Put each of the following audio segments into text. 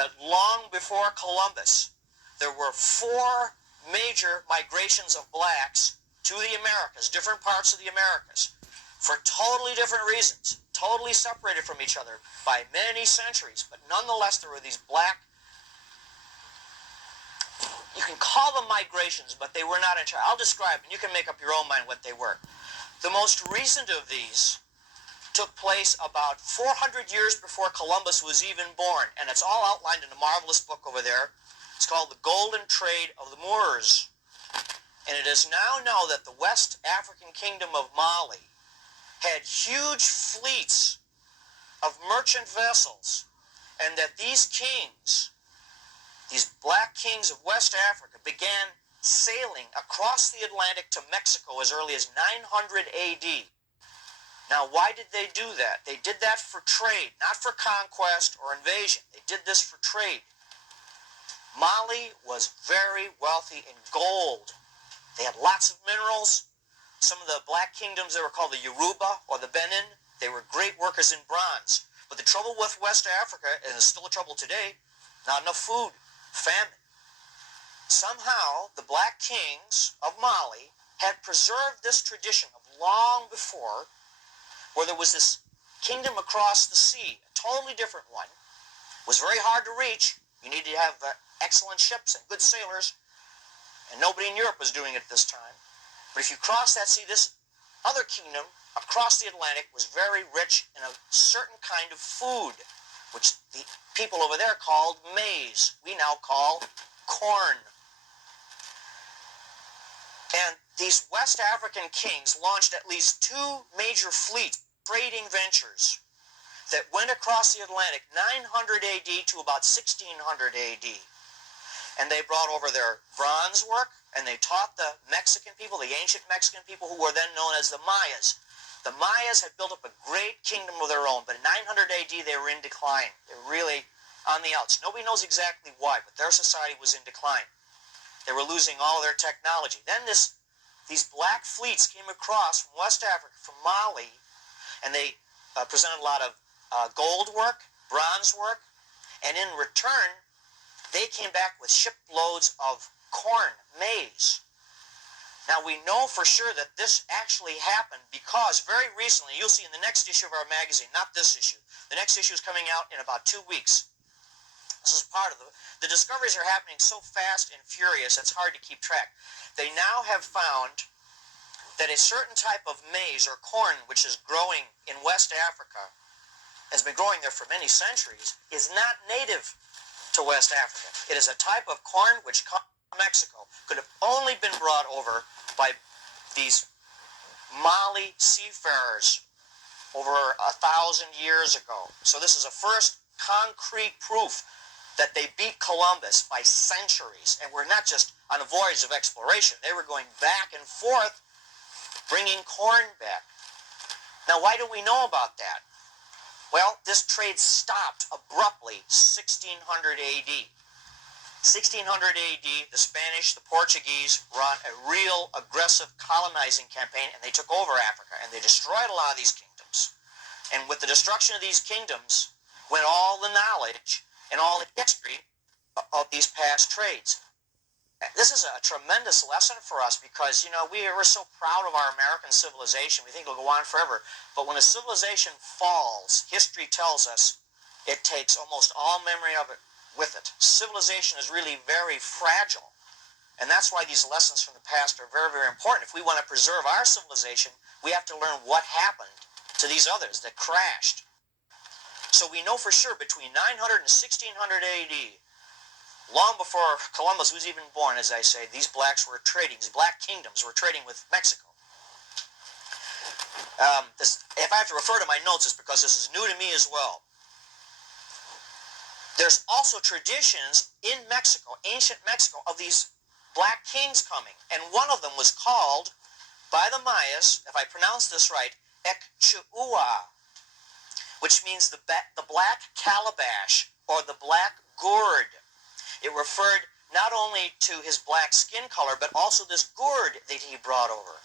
that long before Columbus, there were 4 major migrations of blacks to the Americas, different parts of the Americas, for totally different reasons, totally separated from each other by many centuries. But nonetheless, there were these black, you can call them migrations, but they were not entirely. I'll describe, and you can make up your own mind what they were. The most recent of these took place about 400 years before Columbus was even born, and it's all outlined in a marvelous book over there. It's called The Golden Trade of the Moors. And it is now known that the West African Kingdom of Mali had huge fleets of merchant vessels, and that these kings, these black kings of West Africa, began sailing across the Atlantic to Mexico as early as 900 AD. Now, why did they do that? They did that for trade, not for conquest or invasion. They did this for trade. Mali was very wealthy in gold. They had lots of minerals. Some of the black kingdoms, they were called the Yoruba or the Benin. They were great workers in bronze. But the trouble with West Africa, and it's still a trouble today, not enough food, famine. Somehow, the black kings of Mali had preserved this tradition of long before, where there was this kingdom across the sea, a totally different one. It was very hard to reach. You needed to have excellent ships and good sailors, and nobody in Europe was doing it at this time. But if you cross that sea, this other kingdom across the Atlantic was very rich in a certain kind of food, which the people over there called maize. We now call corn. And these West African kings launched at least 2 major fleets, trading ventures, that went across the Atlantic 900 AD to about 1600 AD. And they brought over their bronze work, and they taught the Mexican people, the ancient Mexican people, who were then known as the Mayas. The Mayas had built up a great kingdom of their own, but in 900 AD they were in decline. They were really on the outs. Nobody knows exactly why, but their society was in decline. They were losing all their technology. Then these black fleets came across from West Africa, from Mali, and they presented a lot of gold work, bronze work, and in return, they came back with shiploads of corn, maize. Now, we know for sure that this actually happened because very recently, you'll see in the next issue of our magazine, not this issue, the next issue is coming out in about 2 weeks. This is part of the discoveries are happening so fast and furious, it's hard to keep track. They now have found that a certain type of maize or corn, which is growing in West Africa, has been growing there for many centuries, is not native to West Africa. It is a type of corn which comes from Mexico, could have only been brought over by these Mali seafarers over 1,000 years ago. So this is a first concrete proof that they beat Columbus by centuries, and were not just on a voyage of exploration. They were going back and forth, bringing corn back. Now, why do we know about that? Well, this trade stopped abruptly 1600 AD. 1600 AD, the Spanish, the Portuguese were on a real aggressive colonizing campaign, and they took over Africa, and they destroyed a lot of these kingdoms. And with the destruction of these kingdoms went all the knowledge and all the history of these past trades. This is a tremendous lesson for us because, we're so proud of our American civilization. We think it'll go on forever. But when a civilization falls, history tells us it takes almost all memory of it with it. Civilization is really very fragile. And that's why these lessons from the past are very, very important. If we want to preserve our civilization, we have to learn what happened to these others that crashed. So we know for sure between 900 and 1600 AD, long before Columbus was even born, as I say, these blacks were trading, these black kingdoms were trading with Mexico. If I have to refer to my notes, it's because this is new to me as well. There's also traditions in Mexico, ancient Mexico, of these black kings coming. And one of them was called, by the Mayas, if I pronounce this right, Ekchua, which means the black calabash or the black gourd. It referred not only to his black skin color, but also this gourd that he brought over.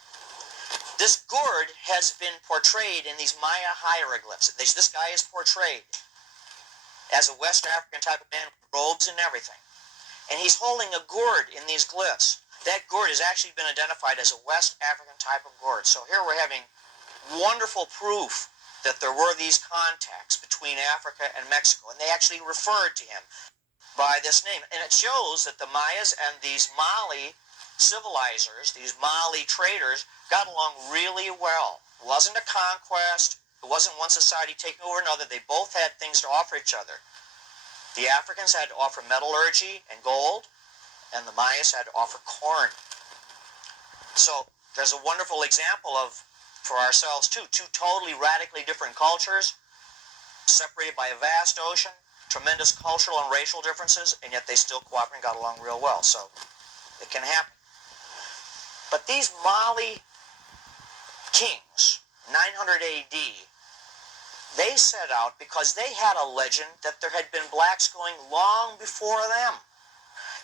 This gourd has been portrayed in these Maya hieroglyphs. This guy is portrayed. as a West African type of man with robes and everything. And he's holding a gourd in these glyphs. That gourd has actually been identified as a West African type of gourd. So here we're having wonderful proof that there were these contacts between Africa and Mexico, and they actually referred to him by this name. And it shows that the Mayas and these Mali civilizers, these Mali traders, got along really well. It wasn't a conquest. It wasn't one society taking over another. They both had things to offer each other. The Africans had to offer metallurgy and gold, and the Mayas had to offer corn. So there's a wonderful example of, for ourselves too, two totally radically different cultures, separated by a vast ocean, tremendous cultural and racial differences, and yet they still cooperated and got along real well. So it can happen. But these Mali kings, 900 AD, they set out because they had a legend that there had been blacks going long before them.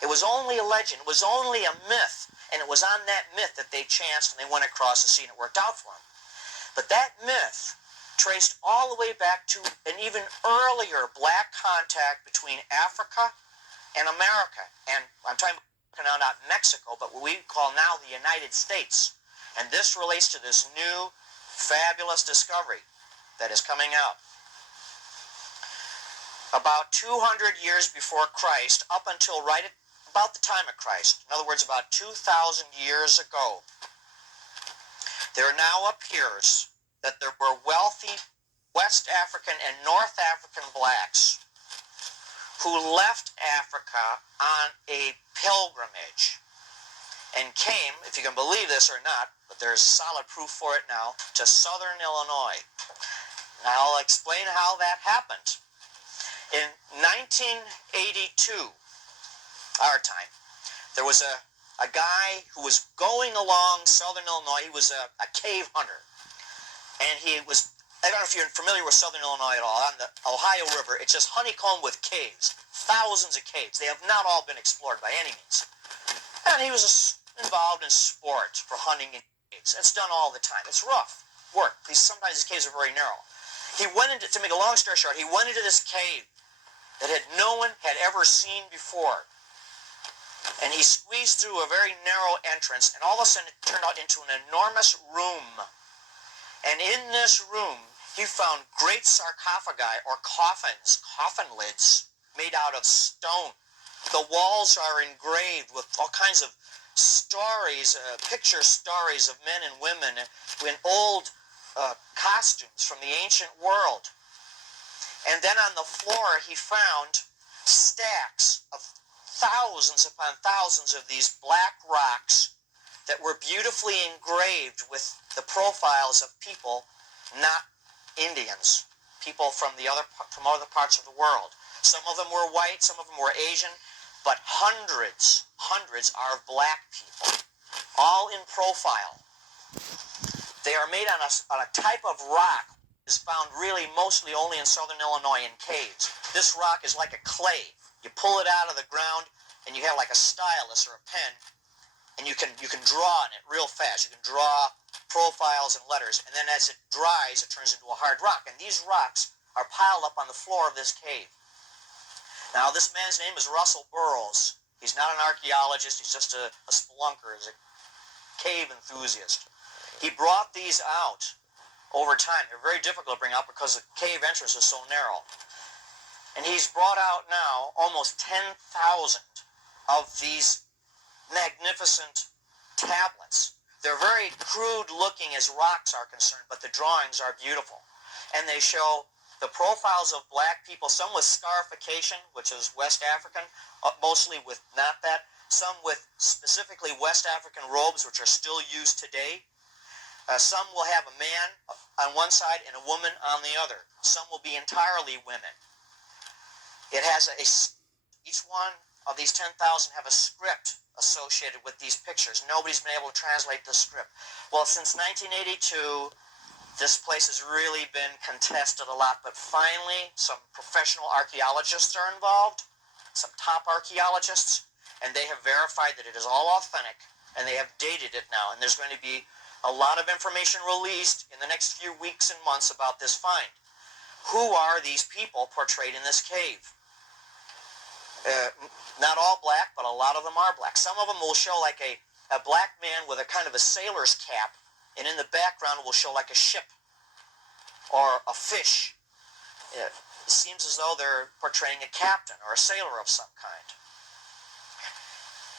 It was only a legend. It was only a myth. And it was on that myth that they chanced and they went across the sea and it worked out for them. But that myth traced all the way back to an even earlier black contact between Africa and America. And I'm talking about now not Mexico, but what we call now the United States. And this relates to this new fabulous discovery that is coming out. About 200 years before Christ, up until right at about the time of Christ, in other words, about 2,000 years ago, there now appears that there were wealthy West African and North African blacks who left Africa on a pilgrimage and came, if you can believe this or not, but there's solid proof for it now, to southern Illinois. Now I'll explain how that happened. In 1982, our time, there was a guy who was going along southern Illinois. He was a cave hunter. And he was, I don't know if you're familiar with southern Illinois at all, on the Ohio River. It's just honeycombed with caves, thousands of caves. They have not all been explored by any means. And he was involved in sport for hunting in caves. It's done all the time. It's rough work. Sometimes these caves are very narrow. He went into, to make a long story short, he went into this cave that no one had ever seen before. And he squeezed through a very narrow entrance, and all of a sudden it turned out into an enormous room. And in this room, he found great sarcophagi, or coffins, coffin lids, made out of stone. The walls are engraved with all kinds of stories, picture stories of men and women in old costumes from the ancient world. And then on the floor, he found stacks of thousands upon thousands of these black rocks that were beautifully engraved with the profiles of people, not Indians, people from other parts of the world. Some of them were white, some of them were Asian, but hundreds are of black people, all in profile. They are made on a type of rock that is found really mostly only in southern Illinois in caves. This rock is like a clay. You pull it out of the ground, and you have like a stylus or a pen, and you can draw on it real fast. You can draw profiles and letters, and then as it dries, it turns into a hard rock. And these rocks are piled up on the floor of this cave. Now, this man's name is Russell Burroughs. He's not an archaeologist. He's just a spelunker. He's a cave enthusiast. He brought these out over time. They're very difficult to bring out because the cave entrance is so narrow. And he's brought out now almost 10,000 of these magnificent tablets. They're very crude looking as rocks are concerned, but the drawings are beautiful. And they show the profiles of black people, some with scarification, which is West African, mostly with not that, some with specifically West African robes, which are still used today. Some will have a man on one side and a woman on the other. Some will be entirely women. It has each one of these 10,000 have a script associated with these pictures. Nobody's been able to translate the script. Well, since 1982, this place has really been contested a lot, but finally some professional archaeologists are involved, some top archaeologists, and they have verified that it is all authentic, and they have dated it now, and there's going to be a lot of information released in the next few weeks and months about this find. Who are these people portrayed in this cave? Not all black, but a lot of them are black. Some of them will show like a black man with a kind of a sailor's cap, and in the background will show like a ship or a fish. It seems as though they're portraying a captain or a sailor of some kind.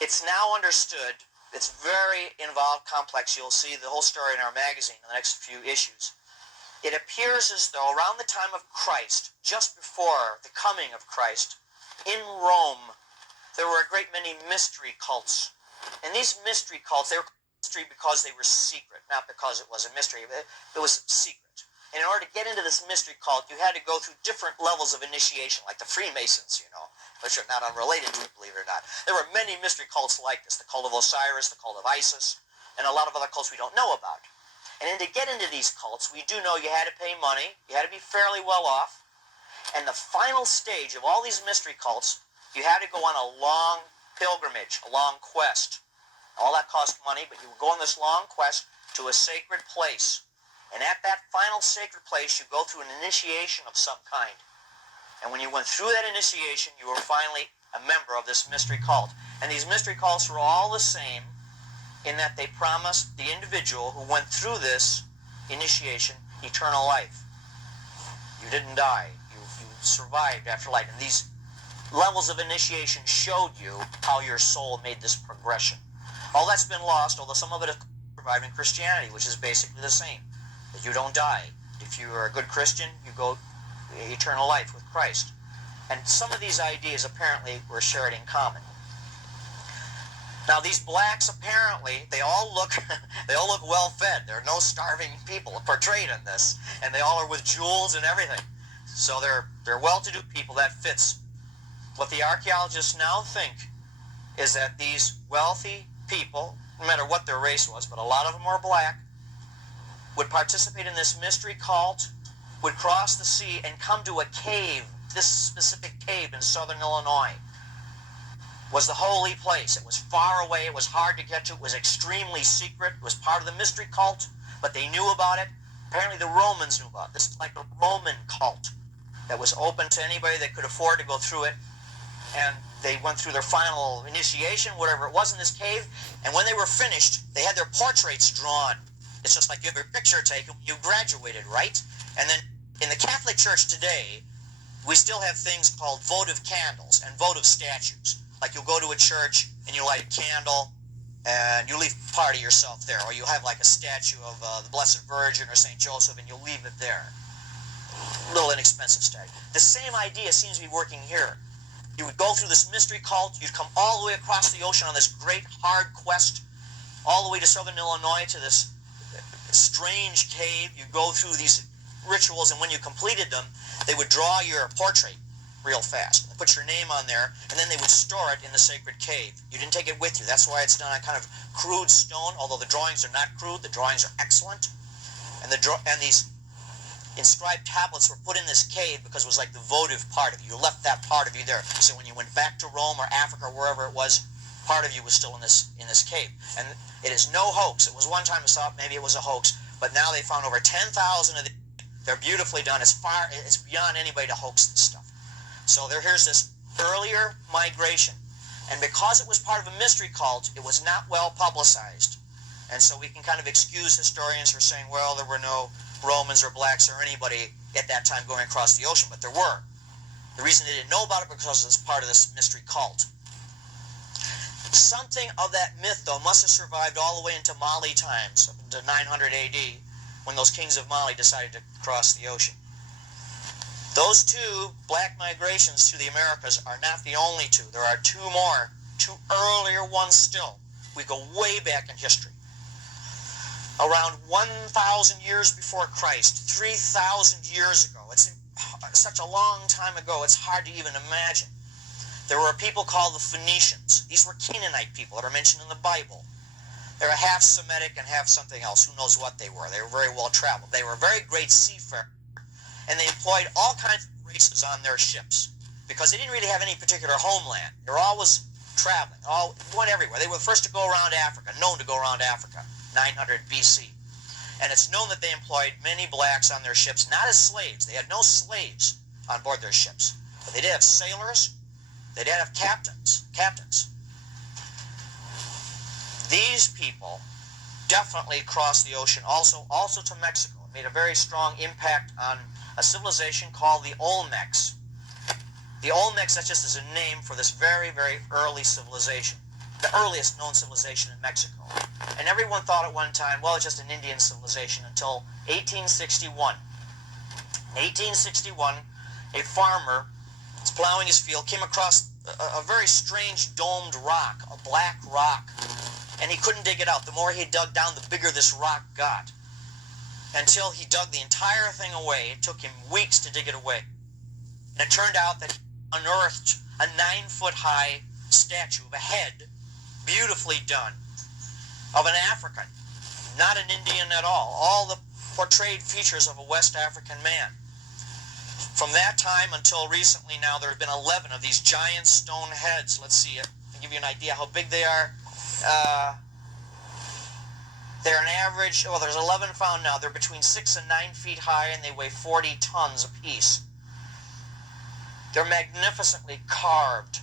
It's now understood, it's very involved, complex. You'll see the whole story in our magazine in the next few issues. It appears as though around the time of Christ, just before the coming of Christ, in Rome, there were a great many mystery cults. And these mystery cults, they were mystery because they were secret, not because it was a mystery. It was secret. And in order to get into this mystery cult, you had to go through different levels of initiation, like the Freemasons, which are not unrelated to it, believe it or not. There were many mystery cults like this, the cult of Osiris, the cult of Isis, and a lot of other cults we don't know about. And then to get into these cults, we do know you had to pay money, you had to be fairly well off, and the final stage of all these mystery cults, you had to go on a long pilgrimage, a long quest. All that cost money, but you would go on this long quest to a sacred place. And at that final sacred place, you go through an initiation of some kind. And when you went through that initiation, you were finally a member of this mystery cult. And these mystery cults were all the same in that they promised the individual who went through this initiation eternal life. You didn't die. You survived after life. And these levels of initiation showed you how your soul made this progression. All that's been lost, although some of it is survived in Christianity, which is basically the same. That you don't die. If you are a good Christian, you go eternal life with Christ. And some of these ideas apparently were shared in common. Now these blacks apparently, they all look well fed. There are no starving people portrayed in this. And they all are with jewels and everything. So they're well-to-do people. That fits. What the archaeologists now think is that these wealthy people, no matter what their race was, but a lot of them were black, would participate in this mystery cult, would cross the sea and come to a cave, this specific cave in southern Illinois, was the holy place. It was far away, it was hard to get to, it was extremely secret, it was part of the mystery cult, but they knew about it. Apparently the Romans knew about it. This is like a Roman cult that was open to anybody that could afford to go through it. And they went through their final initiation, whatever it was, in this cave, and when they were finished, they had their portraits drawn. It's just like you have your picture taken when you graduated, right? And then in the Catholic Church today, we still have things called votive candles and votive statues. Like you'll go to a church and you light a candle and you leave part of yourself there. Or you have like a statue of the Blessed Virgin or St. Joseph and you leave it there. A little inexpensive statue. The same idea seems to be working here. You would go through this mystery cult, you'd come all the way across the ocean on this great hard quest, all the way to southern Illinois to this strange cave. You go through these rituals, and when you completed them, they would draw your portrait real fast. They put your name on there, and then they would store it in the sacred cave. You didn't take it with you. That's why it's done on kind of crude stone, although the drawings are not crude. The drawings are excellent. And these inscribed tablets were put in this cave because it was like the votive part of you. You left that part of you there. So when you went back to Rome or Africa or wherever it was, part of you was still in this cave. And it is no hoax. It was one time I thought maybe it was a hoax, but now they found over 10,000 of these. They're beautifully done. It's beyond anybody to hoax this stuff. So here's this earlier migration. And because it was part of a mystery cult, it was not well publicized. And so we can kind of excuse historians for saying, well, there were no Romans or blacks or anybody at that time going across the ocean, but there were. The reason they didn't know about it because it was part of this mystery cult. Something of that myth, though, must have survived all the way into Mali times, up into 900 AD, when those kings of Mali decided to cross the ocean. Those two black migrations through the Americas are not the only two. There are two more, two earlier ones still. We go way back in history. Around 1,000 years before Christ, 3,000 years ago. It's such a long time ago, it's hard to even imagine. There were people called the Phoenicians. These were Canaanite people that are mentioned in the Bible. They were half Semitic and half something else. Who knows what they were? They were very well traveled. They were very great seafarers. And they employed all kinds of races on their ships because they didn't really have any particular homeland. They were always traveling, went everywhere. They were the first to go around Africa, known to go around Africa, 900 BC. And it's known that they employed many blacks on their ships, not as slaves. They had no slaves on board their ships. But they did have sailors. They did have captains. These people definitely crossed the ocean also to Mexico. It made a very strong impact on a civilization called the Olmecs. The Olmecs, that's just as a name for this very, very early civilization, the earliest known civilization in Mexico. And everyone thought at one time, well, it's just an Indian civilization, until 1861. In 1861, a farmer was plowing his field, came across a very strange domed rock, a black rock, and he couldn't dig it out. The more he dug down, the bigger this rock got, until he dug the entire thing away. It took him weeks to dig it away. And it turned out that he unearthed a 9-foot-high statue of a head, beautifully done, of an African, not an Indian at all the portrayed features of a West African man. From that time until recently now, there have been 11 of these giant stone heads. Let's see, to give you an idea how big they are. They're an average, well, there's 11 found now. They're between 6 and 9 feet high, and they weigh 40 tons apiece. They're magnificently carved.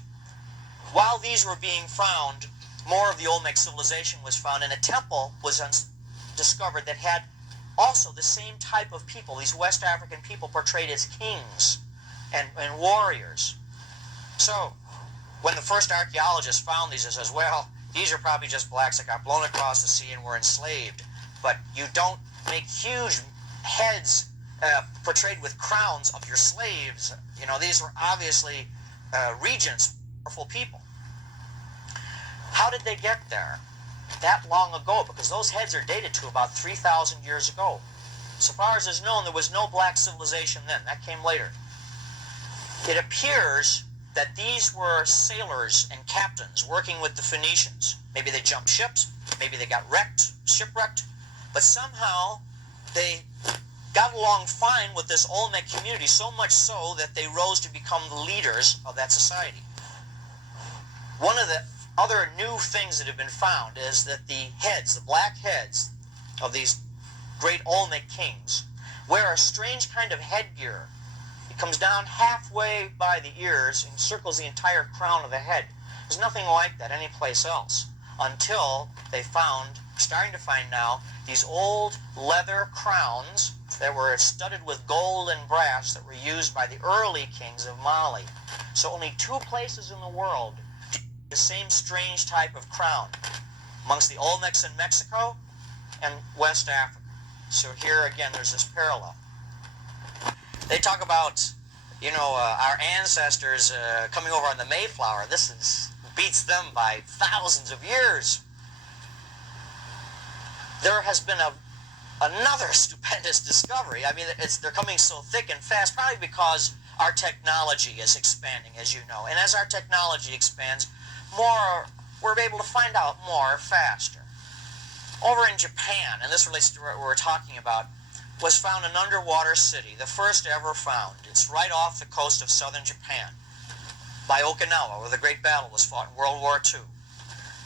While these were being found, more of the Olmec civilization was found, and a temple was discovered that had also the same type of people, these West African people portrayed as kings and warriors. So, when the first archaeologists found these, it says, well, these are probably just blacks that got blown across the sea and were enslaved. But you don't make huge heads portrayed with crowns of your slaves. You know, these were obviously regents, powerful people. How did they get there that long ago? Because those heads are dated to about 3,000 years ago. So far as is known, there was no black civilization then. That came later. It appears that these were sailors and captains working with the Phoenicians. Maybe they jumped ships, maybe they got shipwrecked, but somehow they got along fine with this Olmec community, so much so that they rose to become the leaders of that society. One of the other new things that have been found is that the heads, the black heads of these great Olmec kings, wear a strange kind of headgear. It comes down halfway by the ears and circles the entire crown of the head. There's nothing like that anyplace else, until they starting to find now, these old leather crowns that were studded with gold and brass that were used by the early kings of Mali. So only 2 places in the world do the same strange type of crown, amongst the Olmecs in Mexico and West Africa. So here again, there's this parallel. They talk about, our ancestors coming over on the Mayflower. This beats them by thousands of years. There has been another stupendous discovery. I mean, they're coming so thick and fast, probably because our technology is expanding, as you know. And as our technology expands, we're able to find out more faster. Over in Japan, and this relates to what we're talking about, was found an underwater city, the first ever found. It's right off the coast of southern Japan, by Okinawa, where the Great Battle was fought in World War II.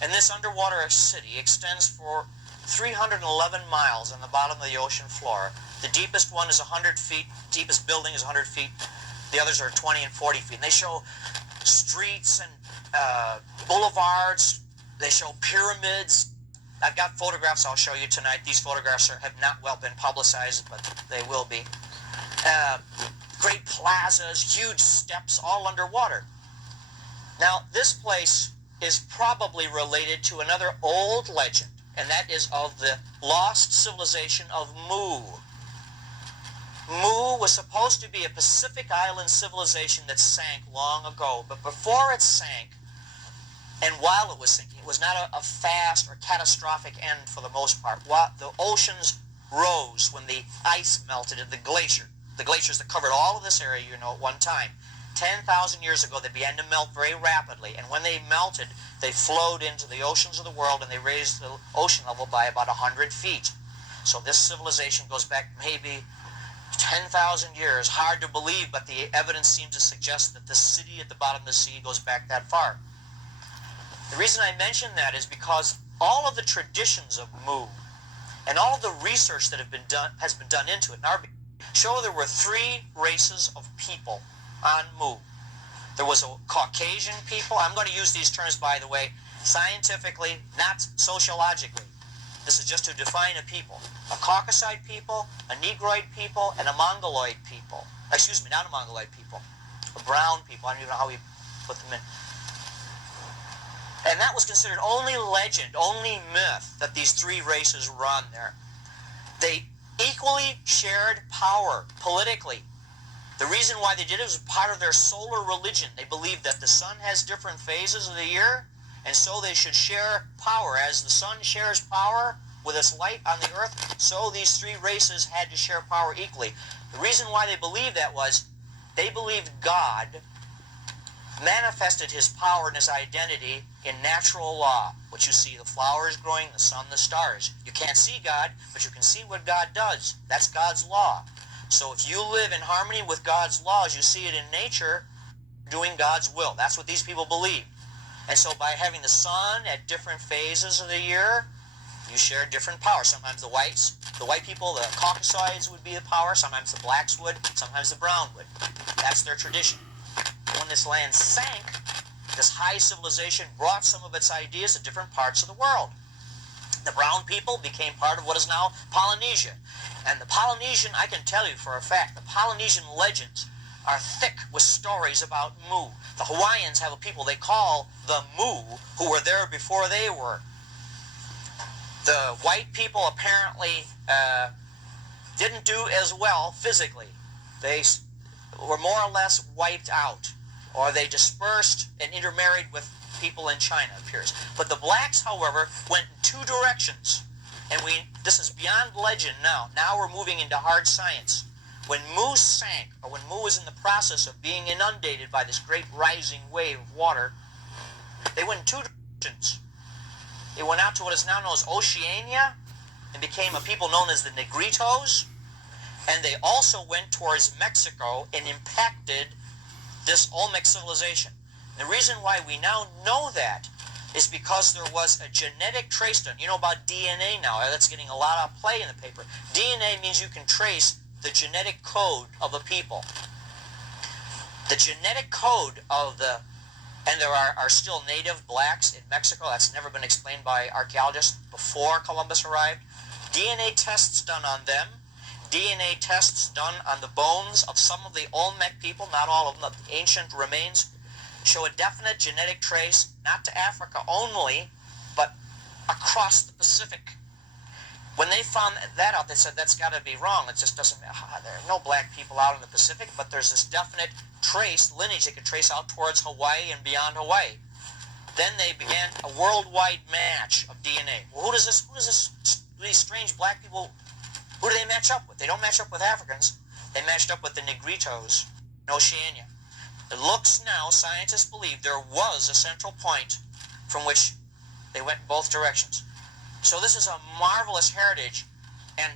And this underwater city extends for 311 miles on the bottom of the ocean floor. The deepest one is 100 feet, deepest building is 100 feet. The others are 20 and 40 feet. And they show streets and boulevards. They show pyramids. I've got photographs I'll show you tonight. These photographs have not well been publicized, but they will be. Great plazas, huge steps, all underwater. Now, this place is probably related to another old legend, and that is of the lost civilization of Mu. Mu was supposed to be a Pacific Island civilization that sank long ago, but before it sank, and while it was sinking, it was not a fast or catastrophic end for the most part. The oceans rose when the ice melted in the glaciers that covered all of this area, at one time. 10,000 years ago, they began to melt very rapidly, and when they melted, they flowed into the oceans of the world, and they raised the ocean level by about 100 feet. So this civilization goes back maybe 10,000 years. Hard to believe, but the evidence seems to suggest that the city at the bottom of the sea goes back that far. The reason I mention that is because all of the traditions of Mu And all of the research that has been done into it show there were three races of people on Mu. There was a Caucasian people. I'm going to use these terms, by the way, scientifically, not sociologically. This is just to define a people. A Caucasoid people, a Negroid people, and a Mongoloid people. Excuse me, not a Mongoloid people. A brown people. I don't even know how we put them in. And that was considered only legend, only myth, that these three races run there. They equally shared power politically. The reason why they did it was part of their solar religion. They believed that the sun has different phases of the year, and so they should share power. As the sun shares power with its light on the earth, so these three races had to share power equally. The reason why they believed that was they believed God manifested his power and his identity in natural law. What you see, the flowers growing, the sun, the stars. You can't see God, but you can see what God does. That's God's law. So if you live in harmony with God's laws, you see it in nature, doing God's will. That's what these people believe. And so by having the sun at different phases of the year, you share different power. Sometimes the white people, the Caucasoids would be the power. Sometimes the blacks would. Sometimes the brown would. That's their tradition. When this land sank, this high civilization brought some of its ideas to different parts of the world. The brown people became part of what is now Polynesia. And the Polynesian, I can tell you for a fact, the Polynesian legends are thick with stories about Mu. The Hawaiians have a people they call the Mu, who were there before they were. The white people apparently didn't do as well physically. They were more or less wiped out, or they dispersed and intermarried with people in China, it appears. But the blacks, however, went in two directions. And this is beyond legend now. Now we're moving into hard science. When Mu sank, or when Mu was in the process of being inundated by this great rising wave of water, they went in two directions. They went out to what is now known as Oceania and became a people known as the Negritos. And they also went towards Mexico and impacted this Olmec civilization. The reason why we now know that is because there was a genetic trace done. You know about DNA now. That's getting a lot of play in the paper. DNA means you can trace the genetic code of a people. The genetic code of and there are still native blacks in Mexico. That's never been explained by archaeologists before Columbus arrived. DNA tests done on them. DNA tests done on the bones of some of the Olmec people, not all of them, the ancient remains, show a definite genetic trace, not to Africa only, but across the Pacific. When they found that out, they said that's got to be wrong. It just doesn't, there are no black people out in the Pacific, but there's this definite trace, lineage they could trace out towards Hawaii and beyond Hawaii. Then they began a worldwide match of DNA. Well, these strange black people, who do they match up with? They don't match up with Africans. They matched up with the Negritos in Oceania. It looks now, scientists believe, there was a central point from which they went in both directions. So this is a marvelous heritage. And,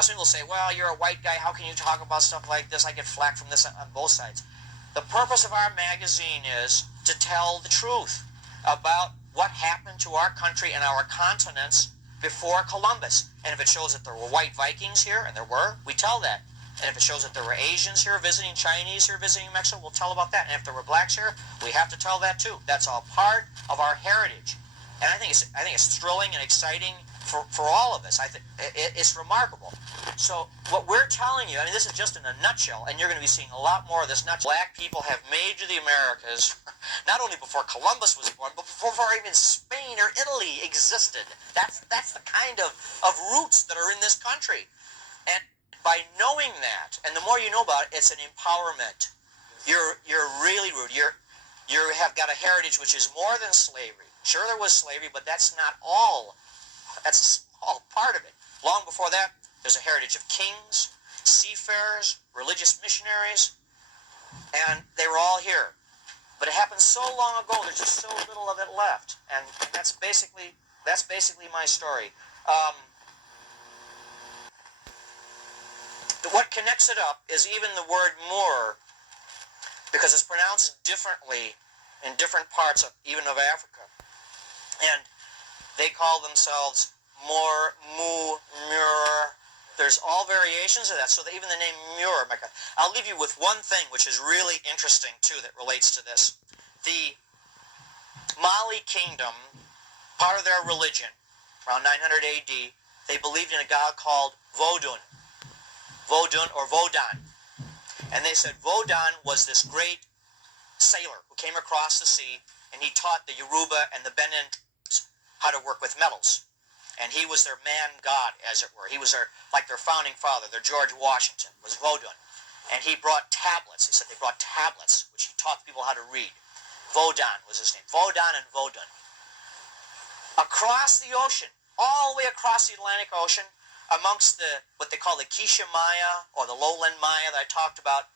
some people say, well, you're a white guy, how can you talk about stuff like this? I get flack from this on both sides. The purpose of our magazine is to tell the truth about what happened to our country and our continents before Columbus. And if it shows that there were white Vikings here, and there were, we tell that. And if it shows that there were Asians here visiting, Chinese here visiting Mexico, we'll tell about that. And if there were blacks here, we have to tell that too. That's all part of our heritage. And I think it's thrilling and exciting for all of us. I think it's remarkable. So what we're telling you, this is just in a nutshell, and you're going to be seeing a lot more of this nutshell. Black people have made to the Americas, not only before Columbus was born, but before even Spain or Italy existed. That's the kind of roots that are in this country. And by knowing that, and the more you know about it, it's an empowerment. You're really rooted. You have got a heritage which is more than slavery. Sure, there was slavery, but that's not all. That's a small part of it. Long before that, there's a heritage of kings, seafarers, religious missionaries, and they were all here. But it happened so long ago, there's just so little of it left. And that's basically my story. What connects it up is even the word Moor, because it's pronounced differently in different parts even of Africa. And they call themselves Mur. There's all variations of that, so that even the name Mur. I'll leave you with one thing which is really interesting, too, that relates to this. The Mali kingdom, part of their religion, around 900 AD, they believed in a god called Vodun. Vodun or Vodan. And they said Vodan was this great sailor who came across the sea, and he taught the Yoruba and the Benin tribes how to work with metals. And he was their man god, as it were. He was like their founding father, their George Washington, was Vodun. And he brought tablets. He said they brought tablets, which he taught people how to read. Vodan was his name. Vodan and Vodun. Across the ocean, all the way across the Atlantic Ocean, amongst what they call the Quiché Maya, or the lowland Maya that I talked about,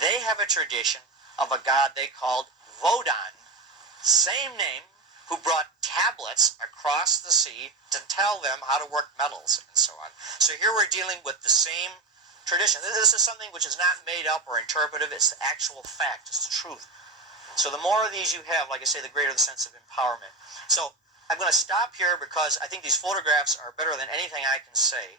they have a tradition of a god they called Vodan, same name, who brought tablets across the sea to tell them how to work metals and so on. So here we're dealing with the same tradition. This is something which is not made up or interpretive. It's the actual fact. It's the truth. So the more of these you have, like I say, the greater the sense of empowerment. So I'm going to stop here because I think these photographs are better than anything I can say.